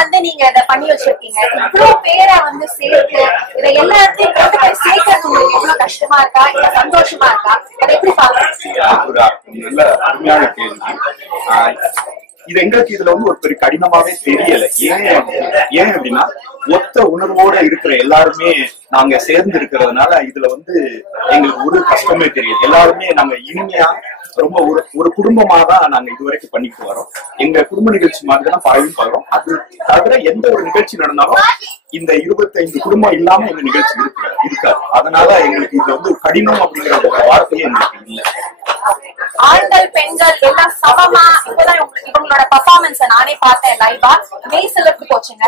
வந்து நீங்க இதை பண்ணி வச்சிருக்கீங்க. இவ்வளவு பேரை வந்து சேர்த்து இதை எல்லாத்தையும் கொண்டு போய் சேர்க்கறது உங்களுக்கு எவ்வளவு கஷ்டமா இருக்கா, இல்ல சந்தோஷமா இருக்கா, அதை எப்படி பாக்குறீங்க? ஒரு நல்ல அருமையான கேள்வி. இது எங்களுக்கு இதுல வந்து ஒரு பெரிய கடினமாவே தெரியல. ஏன் அப்படின்னா ஒத்த உணர்வோட இருக்கிற எல்லாருமே நாங்க சேர்ந்து இருக்கிறதுனால இதுல வந்து எங்களுக்கு ஒரு கஷ்டமே தெரியுது. எல்லாருமே நாங்க இனிமையா ரொம்ப ஒரு குடும்பமா தான் நாங்க இதுவரைக்கும் பண்ணிட்டு வரோம். எங்க குடும்ப நிகழ்ச்சி மாதிரி தான் பரவிட்டு வரோம். அது தவிர எந்த ஒரு நிகழ்ச்சி நடந்தாலும் இந்த 25 குடும்பம் இல்லாம எங்க நிகழ்ச்சி இருக்காது. அதனால எங்களுக்கு இதுல வந்து கடினம் அப்படிங்கிற ஒரு வார்த்தையே எங்களுக்கு இல்லை. ஆண்கள் பெண்கள் எல்லாம் சமமா. இப்பதான் இவங்களோட பெர்ஃபார்மன்ஸ் நானே பார்த்தேன் லைவா. மேய்சலுக்கு போச்சுங்க.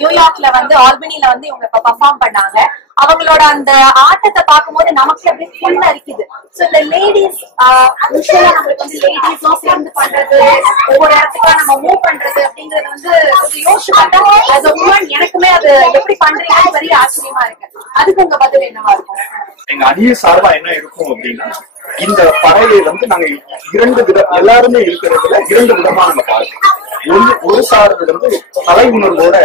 நியூயார்க்ல வந்து ஆல்பனில வந்து இவங்க இப்ப பெர்ஃபார்ம் பண்ணாங்க. அவங்களோட அந்த ஆட்டத்தை பார்க்கும்போது நமக்கு அப்படியே ஃபுல்லா இருக்குது. சோ இந்த லேடிஸ் யூசுவலா நம்மளுக்கு வந்து லேடிஸும் சேர்ந்து பண்றது, ஒவ்வொரு இடத்துக்கும் நம்ம மூவ் பண்றது அப்படிங்கறது வந்து யோசிச்சு பார்த்தா அது உமன் எனக்குமே அது எப்படி பண்றீங்கன்னு பெரிய ஆச்சரியமா இருக்கு. அதுக்கு உங்க பதில் என்னவா இருக்கும்? எங்க அணிய சார்பா என்ன இருக்கும் அப்படின்னா, இந்த பறையை வந்து நாங்க எல்லாருமே இருக்கிறதுல 2 விதமா நம்ம பார்க்கிறோம். ஒரு சாரர் வந்து கலை உணர்வோட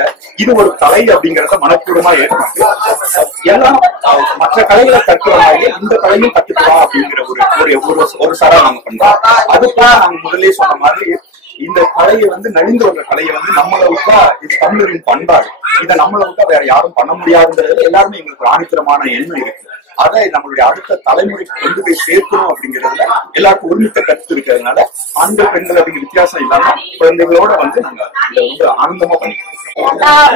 இது ஒரு கலை அப்படிங்கறத மனப்பூர்வமா ஏற்று எல்லாம் மற்ற கலைகளை கற்கிற மாதிரியே இந்த கலையும் கத்துக்கலாம் அப்படிங்கிற ஒரு சாரா நாங்க பண்றோம். அதுதான் நாங்க முதலே சொன்ன மாதிரி இந்த கலையை வந்து நலிந்து வந்த கலையை வந்து நம்மளை விட்டா இது தமிழரின் பண்பாடு, இதை நம்மளை விட்டா வேற யாரும் பண்ண முடியாதுன்றது எல்லாருமே எங்களுக்கு ஆணித்தரமான எண்ணம் இருக்கு. அதை நம்மளுடைய அடுத்த தலைமுறைக்கு கொண்டு போய் சேர்க்கணும் அப்படிங்கிறதுல எல்லாருக்கும் ஒருமித்த கருத்து இருக்கிறதுனால ஆண்கள் பெண்கள் அப்படிங்கிற வித்தியாசம் இல்லாம குழந்தைகளோட வந்து நாங்க இதை ரொம்ப ஆனந்தமா பண்ணிக்கிறோம்.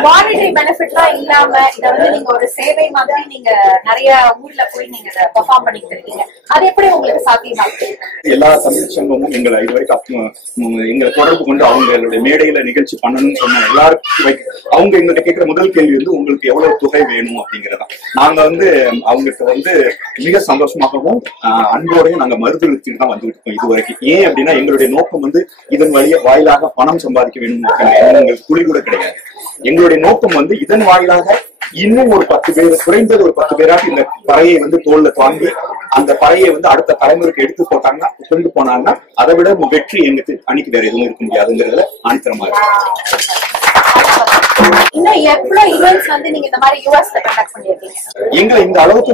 மானிட்டரி பெனிஃபிட்லாம் இல்லாம இத வந்து நீங்க ஒரு சேவை மாதிரி நீங்க நிறைய ஊர்ல போய் நீங்க பெர்ஃபார்ம் பண்ணிட்டு இருக்கீங்க. அது எப்படி உங்களுக்கு சாத்தியமாச்சு? எல்லா தமிழ் சங்கமும் எங்களை இதுவரைக்கும் எங்களை தொடர்பு கொண்டு அவங்களுடைய மேடையில நிகழ்ச்சி பண்ணணும்னு சொன்ன எல்லாருக்கும் அவங்க எங்கள்கிட்ட கேட்கிற முதல் கேள்வி வந்து உங்களுக்கு எவ்வளவு தொகை வேணும் அப்படிங்கிறதா. நாங்க வந்து அவங்களுக்கு வந்து மிக சந்தோஷமாகவும் அன்போடையும் நாங்க மறுதளிச்சுட்டு தான் வந்துட்டு இருக்கோம் இதுவரைக்கும். ஏன் அப்படின்னா எங்களுடைய நோக்கம் வந்து இதன் வாயிலாக பணம் சம்பாதிக்க வேணும் எங்களுக்கு துளி கூட கிடையாது. எங்களுடைய நோக்கம் வந்து இதன் வாயிலாக இன்னும் ஒரு 10 பேர், குறைந்தது ஒரு 10 பேராக இந்த பறையை வந்து தோல்ல தாங்கி அந்த பறையை வந்து அடுத்த தலைமுறைக்கு எடுத்து கொண்டு போனாங்கன்னா அதை விட வெற்றி எங்களுக்கு அணிக்கு வேற எதுவும் இருக்க முடியாதுங்கிறதுல ஆணித்தரமா இருக்கு. இன்னும் எவ்வளவு ஈவென்ட்ஸ் வந்து நீங்க இந்த மாதிரி யுஎஸ்ல கண்டக்ட் பண்ணிருக்கீங்க? எங்களை இந்த அளவுக்கு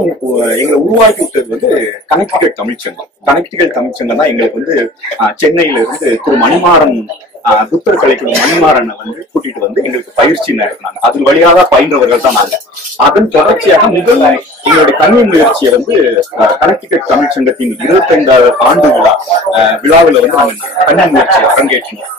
எங்களை உருவாக்கி விட்டது வந்து கனெக்டிகல் தமிழ்ச்சங்கம். கனெக்டிகல் தமிழ்ச்சங்கம் தான் எங்களுக்கு வந்து சென்னையில இருந்து திரு மணிமாறன் புத்தர் கலைக்குழு மணிமாறனை வந்து கூட்டிட்டு வந்து எங்களுக்கு பயிற்சி நடத்தினாங்க. அதன் வழியாக பயின்றவர்கள் தான் நாங்க. அதன் தொடர்ச்சியாக முதல் எங்களுடைய கல்வி முயற்சியை வந்து கனெக்டிகல் தமிழ்ச்சங்கத்தின் 25வது ஆண்டு விழாவில் வந்து நாங்க கல்வி முயற்சியை அரங்கேற்றினோம்.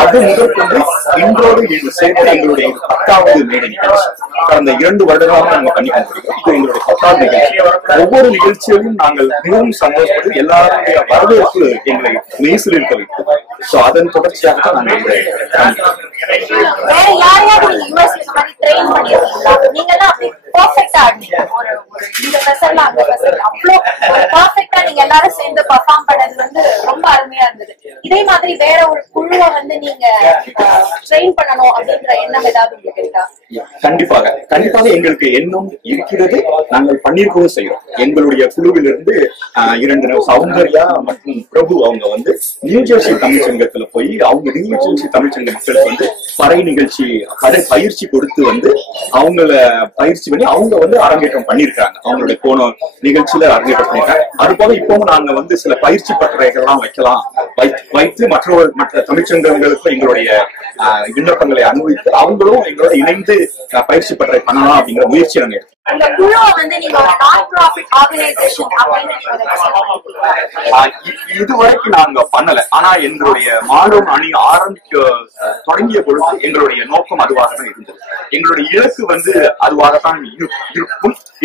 அது முதல் கொண்டு இன்றோடு சேர்த்து எங்களுடைய 10வது மேடை நிகழ்ச்சி கடந்த 2 வருடங்களாக நாங்க பண்ணி கொண்டிருக்கிறோம். இது எங்களுடைய 10வது நிகழ்ச்சி. ஒவ்வொரு நிகழ்ச்சியிலும் நாங்கள் மிகவும் சந்தோஷப்பட்டு எல்லாருடைய வரவேற்பு எங்களை மெய்சில் இருக்க வைத்தது. சோ அதன் தொடர்ச்சியாக தான் நாங்கள் வேற யாரையாவது நீங்க யுஎஸ்ல இந்த மாதிரி ட்ரெயின் பண்ணிருக்கீங்களா? நீங்க எல்லாம் அப்படி பெர்ஃபெக்ட்டா ஆடுனீங்க. ஒரு இந்த வெசல்ல அந்த வெசல் அவ்வளோ பெர்ஃபெக்ட்டா நீங்க எல்லாரும் சேர்ந்து பெர்ஃபார்ம் பண்ணது வந்து ரொம்ப அருமையா இருந்தது. இதே மாதிரி வேற ஒரு குழுவை வந்து நீங்க ட்ரெயின் பண்ணணும் அப்படின்ற எண்ணம் ஏதாவது உங்களுக்கு இருக்கா? கண்டிப்பாக எங்களுக்கு எண்ணம் இருக்கிறது. நாங்கள் பண்ணிருக்கவும் செய்யறோம். எங்களுடைய குழுவிலிருந்து 2 சௌந்தர்யா மற்றும் பிரபு அவங்க வந்து நியூஜெர்சி தமிழ்ச்சங்கத்துல போய் அவங்க நியூஜெர்சி தமிழ்ச்சங்க மக்களுக்கு வந்து பறை நிகழ்ச்சி பயிற்சி கொடுத்து வந்து அவங்கள பயிற்சி பண்ணி அவங்க வந்து அரங்கேற்றம் பண்ணிருக்காங்க. அவங்களுடைய போன நிகழ்ச்சியில அரங்கேற்றம் பண்ணிருக்காங்க. அது போல இப்பவும் நாங்க வந்து சில பயிற்சி பட்டறைகள்லாம் வைத்து மற்ற தமிழ்ச்சங்கங்களுக்கும் எங்களுடைய விண்ணப்பங்களை அனுபவித்து அவங்களும் எங்களோட இணைந்து பயிற்சி பட்டறை பண்ணலாம் அப்படிங்கிற முயற்சி நாங்க எடுத்தோம். அந்த குழுவை வந்து நீங்க ஒரு நான் ப்ராஃபிட் ஆர்கனைசேஷன் அப்படின்னு இதுவரைக்கும் நாங்க பண்ணல. ஆனா எங்களுடைய மாணவன் அணி தொடங்கிய பொழுது எங்களுடைய நோக்கம் அதுவாக தான் இருந்தது. எங்களுடைய இலக்கு வந்து அதுவாகத்தான்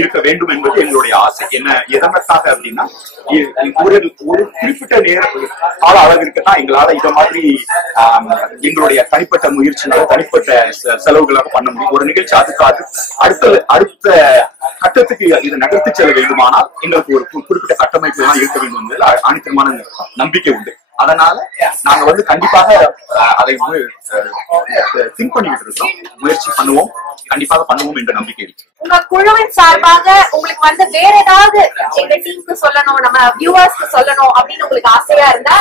இருக்க வேண்டும் என்பது எங்களுடைய ஆசை. எதற்காக அப்படின்னா ஒரு குறிப்பிட்ட கால அளவிற்கு தான் எங்களால இத மாதிரி எங்களுடைய தனிப்பட்ட முயற்சினால தனிப்பட்ட செலவுகளாக பண்ண முடியும். ஒரு நிகழ்ச்சி அடுத்த கட்டத்துக்கு இதை நகர்த்தி செல்ல வேண்டுமானால் எங்களுக்கு ஒரு குறிப்பிட்ட கட்டமைப்பு எல்லாம் இருக்க வேண்டும் என்பதில் ஆணித்தரமான நம்பிக்கை உண்டு. அதனால நாங்க வந்து கண்டிப்பாக அதை திங்க் பண்ணிட்டு இருக்கோம். முயற்சி பண்ணுவோம், கண்டிப்பாக பண்ணுவோம் என்ற நம்பிக்கை இருக்கு. உங்க குழுவின் சார்பாக உங்களுக்கு வந்து வேற ஏதாவது எங்க டீமுக்கு சொல்லணும், நம்ம வியூவர்ஸ்க்கு சொல்லணும் அப்படின்னு உங்களுக்கு ஆசையா இருந்தா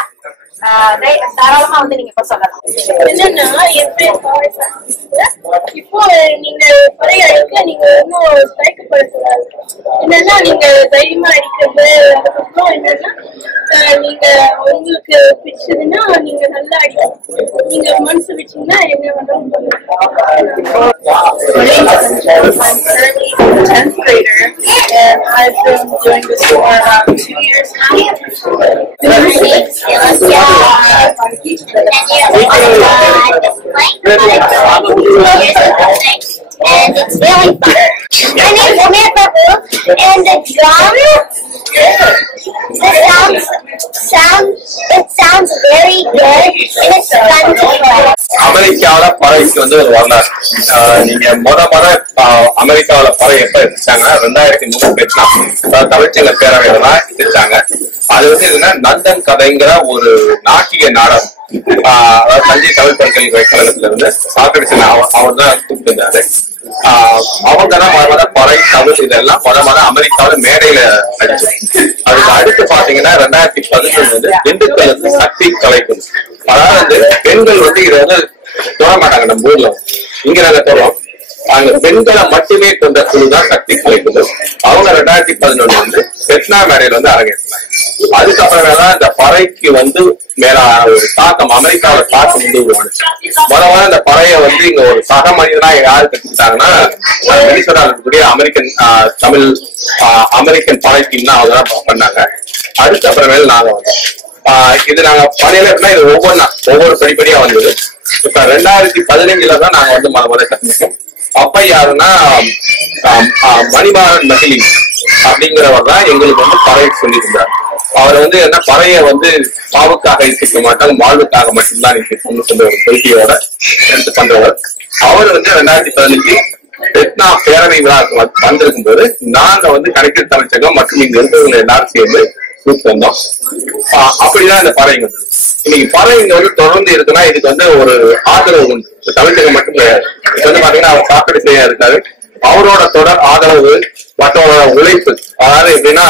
தாராளமா வந்து நீங்க இப்ப சொல்லலாம். என்னன்னா இப்போ நீங்க பறை அடிக்க நீங்க ஒன்னும் தயக்கப்படக்கூடாது. என்னன்னா நீங்க தைரியமா அடிக்கிறது. அதுக்கப்புறம் என்னன்னா நீங்க உங்களுக்கு பிடிச்சதுன்னா நீங்க நல்லா அடிக்கலாம். நீங்க மனசு வச்சீங்கன்னா என்ன வேணாலும் பண்ணலாம். I'm currently a 10th grader and I've been doing this for about 2 years now. And it's really fun. My name is Amir Babu, and the drum, it sounds very good, and it's fun to play. அமெரிக்காவில பறைக்கு வந்து ஒரு வரலாறு. நீங்க முத அமெரிக்காவில பறை எப்ப எதிர்த்தாங்க 2003 தமிழ்ச்சங்க பேரவையில தான் எதிர்த்தாங்க. அது வந்து இதுனா நந்தன் கதைங்கிற ஒரு நாட்டிய நாடகம். அதாவது தஞ்சை தமிழ் பல்கலைக்கழகத்துல இருந்து சாக்கடிச்சன் அவர் தான் கூப்பிட்டுருந்தாரு. அவங்க தான் பறை தமிழ் இதெல்லாம் முத அமெரிக்காவில மேடையில அடிச்சு. அதுக்கு அடுத்து பாத்தீங்கன்னா 2011 வந்து திண்டுக்கலுக்கு சக்தி கலைக்கும். அதாவது பெண்கள் வந்து இதை வந்து தொட மாட்டாங்க. நம்ம ஊர்ல இங்க நாங்க தொடரும். அங்க பெண்களை மட்டுமே கொண்ட குழு தான் சக்தி கலைக்குழு. அவங்க 2011 வந்து பெட்னா மேடையில வந்து அரங்கேற்றாங்க. அதுக்கப்புறமே தான் இந்த பறைக்கு வந்து மேலான ஒரு தாக்கம் அமெரிக்காவோட தாக்கம் வந்து உருவானுச்சு. முதல்ல இந்த பறைய வந்து இங்க ஒரு சக மனிதனா யாரு கற்றுக்கிட்டாங்கன்னா மினிசோடால இருக்கக்கூடிய அமெரிக்கன் பறை டீம் தான் அவங்க தான் பண்ணாங்க. அதுக்கப்புறமேல நாங்க வந்தோம். இது நாங்க பழையில இருந்தா இது ஒவ்வொரு படிப்படியா வந்தது. இப்ப 2015 தான் நாங்க வந்து முதல்ல கத்துக்கிட்டோம். அப்ப யாருன்னா மணிமாறன் மகிழி அப்படிங்கிறவர் தான் எங்களுக்கு வந்து பறையை சொல்லி இருந்தார். அவர் வந்து என்ன பறைய வந்து பாவுக்காக இருக்க மாட்டாங்க, வாழ்வுக்காக மட்டும்தான் இருக்கணும்னு சொல்ற ஒரு கொள்கையோட எடுத்து பண்றவர். அவர் வந்து 2015 பெட்னா பேரவை விழாவுக்கு வந்திருக்கும் போது நாங்க வந்து கணக்கில் தமிழ்ச்சங்கம் மற்றும் இங்க இருக்கிறவங்க எல்லாரும் சேர்ந்து கூப்பிட்டு வந்தோம். அப்படிதான் இந்த பறை வந்தது. இன்னைக்கு பறை இங்க வந்து தொடர்ந்து இருக்குன்னா இதுக்கு வந்து ஒரு ஆதரவு உண்டு. தமிழ்ச்சங்கம் மட்டும் கிடையாது. இப்ப வந்து பாத்தீங்கன்னா அவர் சாக்கடை செய்ய இருக்காரு. அவரோட தொடர் ஆதரவு மற்றவரோட உழைப்பு. அதாவது எப்படின்னா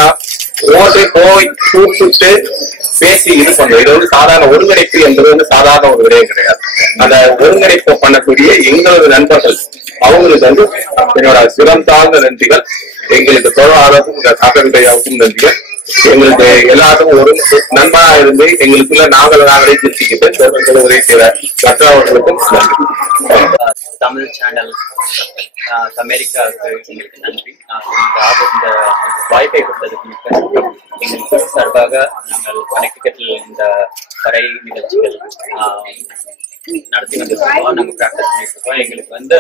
போய் கூப்பிட்டு பேசி இது பண்றோம். இது வந்து சாதாரண ஒருங்கிணைப்பு என்பது வந்து சாதாரண ஒரு விடயம் கிடையாது. அந்த ஒருங்கிணைப்பு பண்ணக்கூடிய எங்களது நண்பர்கள் அவங்களுக்கு வந்து என்னோட சிறந்தாழ்ந்த நன்றிகள். எங்களுக்கு தொடர் ஆதரவும் சாக்கடையாவுக்கும் நன்றிகள். எங்களுக்கு எல்லாத்துக்கும் ஒரு நண்பனா இருந்து எங்களுக்குள்ள நாங்களே திருச்சிக்கிட்டு தொடர்ந்து உதவி செய்யற மற்றவர்களுக்கும் நன்றி. தமிழ் சேனல் அமெரிக்காவுக்கு எங்களுக்கு நன்றி. இந்த வாய்ப்பை கொடுத்ததுக்கு எங்களுக்கு சார்பாக நாங்கள் கனெக்டிகட்டில் இந்த பறை நிகழ்ச்சிகள் நடத்தி வந்துருக்கோம். நாங்க ப்ராக்டிஸ் பண்ணிட்டு இருக்கோம். எங்களுக்கு வந்து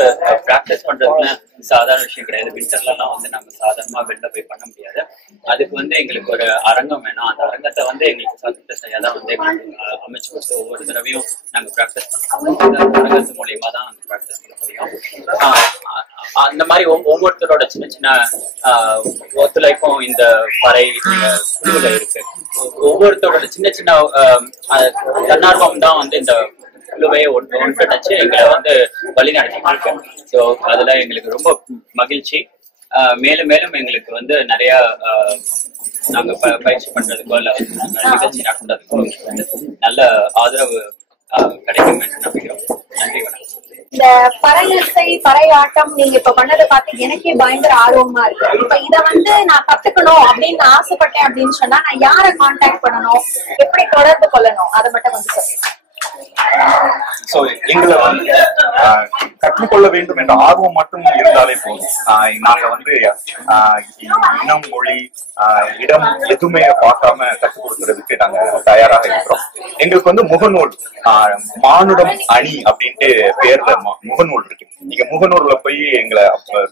ப்ராக்டிஸ் பண்றதுல சாதாரண விஷயம் கிடையாது. விண்டர்லாம் வந்து நாங்க சாதாரணமா வெளில போய் பண்ண முடியாது. அதுக்கு வந்து எங்களுக்கு ஒரு அரங்கம் வேணும். அந்த அரங்கத்தை வந்து எங்களுக்கு சர்வீஸ் செய்யாதான் வந்து எங்களுக்கு அமைச்சு கொடுத்து ஒவ்வொரு தடவையும் நாங்க ப்ராக்டிஸ் பண்ணுறோம். அந்த அரங்கத்து மூலியமா தான் அந்த ப்ராக்டிஸ் பண்ண முடியும். அந்த மாதிரி ஒவ்வொருத்தரோட சின்ன சின்ன ஒத்துழைப்பும் இந்த பறை குழுல இருக்கு. ஒவ்வொருத்தரோட சின்ன சின்ன தன்னார்வம் தான் வந்து இந்த குழுவையை ஒன்றிணைச்சு எங்களை வந்து வழி நடத்திட்டு இருக்கோம். ஸோ அதுல எங்களுக்கு ரொம்ப மகிழ்ச்சி. மேலும் மேலும் எங்களுக்கு வந்து நிறைய நாங்க பயிற்சி பண்றதுக்கோ இல்ல நிகழ்ச்சி நடத்துறதுக்கோ வந்து நல்ல ஆதரவு கிடைக்கும் என்று நம்புகிறோம். நன்றி, வணக்கம். இந்த பறையிசை பறையாட்டம் நீங்க இப்ப பண்ணதை பார்த்து எனக்கே பயங்கர ஆர்வமா இருக்கு. இப்ப இத வந்து நான் கத்துக்கணும் அப்படின்னு ஆசைப்பட்டேன் அப்படின்னு சொன்னா நான் யாரை கான்டாக்ட் பண்ணணும், எப்படி தொடர்பு கொள்ளணும், அதை மட்டும் வந்து சொல்லுங்க. சோ எங்களை வந்து கற்றுக்கொள்ள வேண்டும் என்ற ஆர்வம் மட்டும் இருந்தாலே போதும். நாங்க வந்து இனம், மொழி, இடம் எதுவுமே பார்க்காம கற்றுக் கொடுக்கறதுக்கு நாங்க தயாராக இருக்கிறோம். எங்களுக்கு வந்து முகநூல் மானுடம் அணி அப்படின்ட்டு பேர்ல முகநூல் இருக்கு. நீங்க முகநூல்ல போய் எங்களை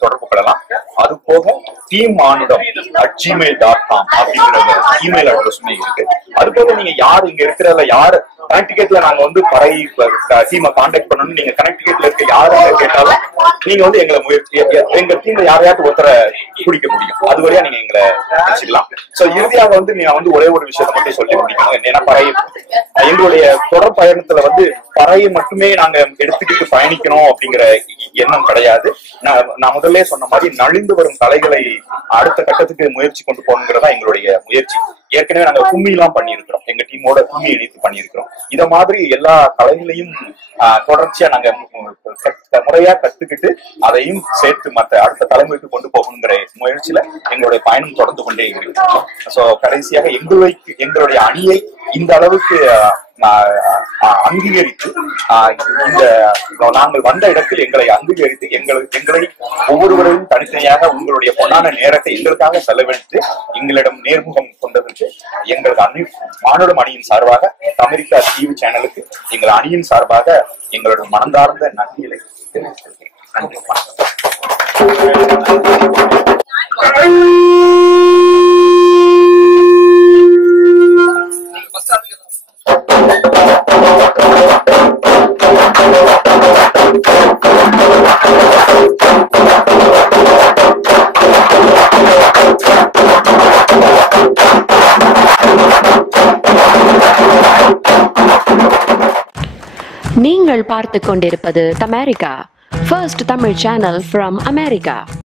தொடர்பு கொள்ளலாம். அது போக teammanudam@gmail.com அப்படிங்கிற இமெயில் அட்ரஸுமே இருக்கு. அது போக நீங்க யாரு இங்க இருக்கிறதுல யாரு கனெக்டிகேட்ல நாங்க வந்து பறை டீமை கான்டாக்ட் பண்ணணும், நீங்க கனெக்டிகேட்ல இருக்க யாரு கேட்டாலும் நீங்க வந்து எங்க டீம்ல யாரையாவது ஒருத்தரை பிடிக்க முடியும். அது வழியா நீங்க எங்களை வச்சுக்கலாம். சோ இறுதியாக வந்து நீங்க வந்து ஒரே ஒரு விஷயத்த மட்டும் சொல்லி முடிக்கணும். ஏன்னா பறை எங்களுடைய தொடர் பயணத்துல வந்து பறையை மட்டுமே நாங்க எடுத்துக்கிட்டு பயணிக்கணும் அப்படிங்கிற எண்ணம் கிடையாது. நான் முதல்ல சொன்ன மாதிரி நலிந்து வரும் கலைகளை அடுத்த கட்டத்துக்கு முயற்சி கொண்டு போகணுங்கிறதா எங்களுடைய முயற்சி. ஏற்கனவே நாங்க கும்மி எல்லாம் பண்ணியிருக்கிறோம். எங்க டீம் டீமோட துணி இணைத்து பண்ணியிருக்கிறோம். இத மாதிரி எல்லா கலைகளையும் தொடர்ச்சியா நாங்க முறையா கத்துக்கிட்டு அதையும் சேர்த்து மற்ற அடுத்த தலைமுறைக்கு கொண்டு போகணுங்கிற முயற்சியில எங்களுடைய பயணம் தொடர்ந்து கொண்டே இருக்கு. சோ கடைசியாக எங்களுடைய அணியை இந்த அளவுக்கு அங்கீகரித்து இந்த நாங்கள் வந்த இடத்தில் எங்களை அங்கீகரித்து எங்களை ஒவ்வொருவரையும் தனித்தனியாக உங்களுடைய பொன்னான நேரத்தை எங்களுக்காக செலவழித்து எங்களிடம் நேர்முகம் கொண்டதற்கு எங்களுக்கு மானுடம் அணியின் சார்பாக அமெரிக்கா டிவி சேனலுக்கு எங்கள் அணியின் சார்பாக எங்களோட மனந்தார்ந்த நன்றிகளை தெரிவித்துள்ளேன். நன்றி. நீங்கள் பார்த்து கொண்டிருப்பது Thamerica, first Tamil channel from America.